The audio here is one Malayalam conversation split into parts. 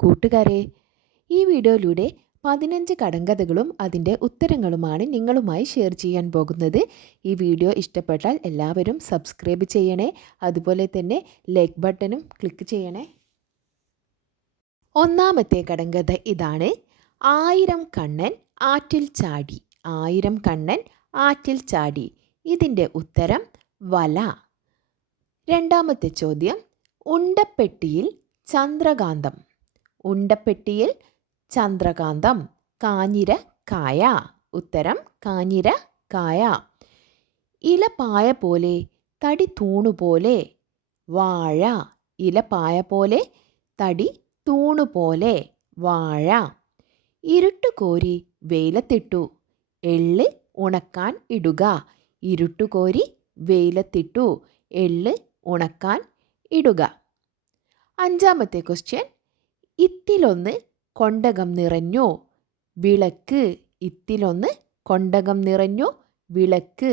കൂട്ടുകാരെ, ഈ വീഡിയോയിലൂടെ 15 കടങ്കഥകളും അതിൻ്റെ ഉത്തരങ്ങളുമാണ് നിങ്ങളുമായി ഷെയർ ചെയ്യാൻ പോകുന്നത്. ഈ വീഡിയോ ഇഷ്ടപ്പെട്ടാൽ എല്ലാവരും സബ്സ്ക്രൈബ് ചെയ്യണേ. അതുപോലെ തന്നെ ലൈക്ക് ബട്ടണും ക്ലിക്ക് ചെയ്യണേ. ഒന്നാമത്തെ കടങ്കഥ ഇതാണ്. 1000 കണ്ണൻ ആറ്റിൽ ചാടി. 1000 കണ്ണൻ ആറ്റിൽ ചാടി. ഇതിൻ്റെ ഉത്തരം വല. രണ്ടാമത്തെ ചോദ്യം. ഉണ്ടപ്പെട്ടിയിൽ ചന്ദ്രകാന്തം. ഉണ്ടപ്പെട്ടിയിൽ ചന്ദ്രകാന്തം. കാഞ്ഞിര കായ. ഉത്തരം കാഞ്ഞിര കായ. ഇല പായ പോലെ തടി തൂണുപോലെ വാഴ. ഇല പായ പോലെ തടി തൂണുപോലെ വാഴ. ഇരുട്ടുകോരി വെയിലത്തിട്ടു എള്ള് ഉണക്കാൻ ഇടുക. ഇരുട്ടുകോരി വെയിലത്തിട്ടു എള്ള് ഉണക്കാൻ ഇടുക. അഞ്ചാമത്തെ ക്വസ്റ്റ്യൻ. ഇത്തിലൊന്ന് കൊണ്ടകം നിറഞ്ഞു വിളക്ക്. ഇത്തിലൊന്ന് കൊണ്ടകം നിറഞ്ഞു വിളക്ക്.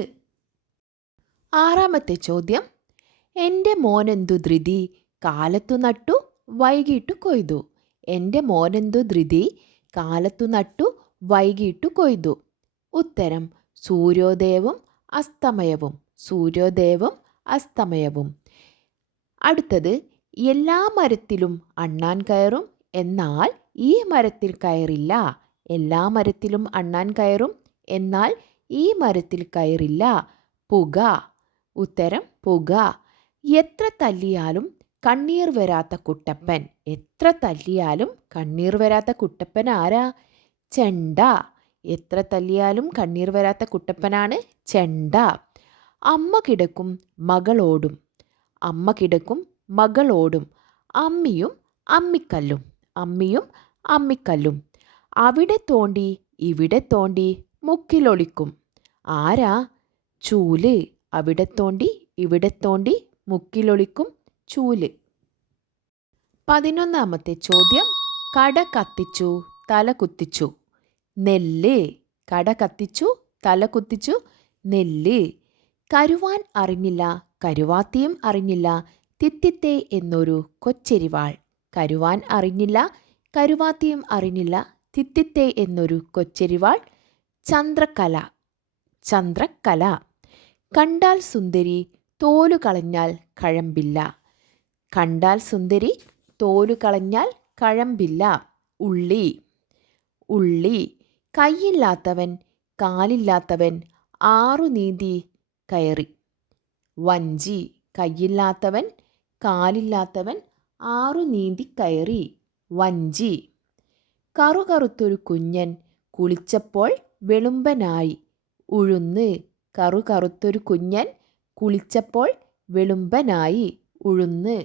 ആറാമത്തെ ചോദ്യം. എൻ്റെ മോനെന്തു ധൃതി കാലത്തു നട്ടു വൈകിട്ടു കൊയ്തു. എൻ്റെ മോനെന്തു ധൃതി കാലത്തു നട്ടു വൈകിട്ടു കൊയ്തു. ഉത്തരം സൂര്യോദയവും അസ്തമയവും. സൂര്യോദയവും അസ്തമയവും. അടുത്തത്. എല്ലാ മരത്തിലും അണ്ണാൻ കയറും, എന്നാൽ ഈ മരത്തിൽ കയറില്ല. എല്ലാ മരത്തിലും അണ്ണാൻ കയറും, എന്നാൽ ഈ മരത്തിൽ കയറില്ല. പുക. ഉത്തരം പുക. എത്ര തല്ലിയാലും കണ്ണീർ വരാത്ത കുട്ടപ്പൻ. എത്ര തല്ലിയാലും കണ്ണീർ വരാത്ത കുട്ടപ്പൻ ആരാ? ചെണ്ട. എത്ര തല്ലിയാലും കണ്ണീർ വരാത്ത കുട്ടപ്പനാണ് ചെണ്ട. അമ്മ കിടക്കും മകളോടും. അമ്മ കിടക്കും മകളോടും. അമ്മിയും അമ്മിക്കല്ലും. അമ്മിയും അമ്മിക്കല്ലും. അവിടെ തോണ്ടി ഇവിടെ തോണ്ടി മുക്കിലൊളിക്കും. ആരാ? ചൂല്. അവിടെ തോണ്ടി ഇവിടെ തോണ്ടി മുക്കിലൊളിക്കും ചൂല്. 11ാമത്തെ ചോദ്യം. കട കത്തിച്ചു തല കുത്തിച്ചു നെല്ല്. കട കത്തിച്ചു തല കുത്തിച്ചു നെല്ല്. കരുവാൻ അറിഞ്ഞില്ല കരുവാത്തിയും അറിഞ്ഞില്ല തിത്തിത്തേ എന്നൊരു കൊച്ചെരിവാൾ. കരുവാൻ അറിഞ്ഞില്ല കരുവാത്തിയും അറിഞ്ഞില്ല തിത്തിത്തേ എന്നൊരു കൊച്ചെരിവാൾ. ചന്ദ്രക്കല. ചന്ദ്രക്കല. കണ്ടാൽ സുന്ദരി തോലു കളഞ്ഞാൽ കഴമ്പില്ല. കണ്ടാൽ സുന്ദരി തോലു കളഞ്ഞാൽ കഴമ്പില്ല. ഉള്ളി. ഉള്ളി. കൈയില്ലാത്തവൻ കാലില്ലാത്തവൻ ആറു നീന്തി കയറി. വഞ്ചി. കൈയില്ലാത്തവൻ കാലില്ലാത്തവൻ ആറു നീന്തി കയറി. വഞ്ചി. കറുകറുത്തൊരു കുഞ്ഞൻ കുളിച്ചപ്പോൾ വെളുമ്പനായി. ഉഴുന്ന്. കറുകറുത്തൊരു കുഞ്ഞൻ കുളിച്ചപ്പോൾ വെളുമ്പനായി. ഉഴുന്ന്.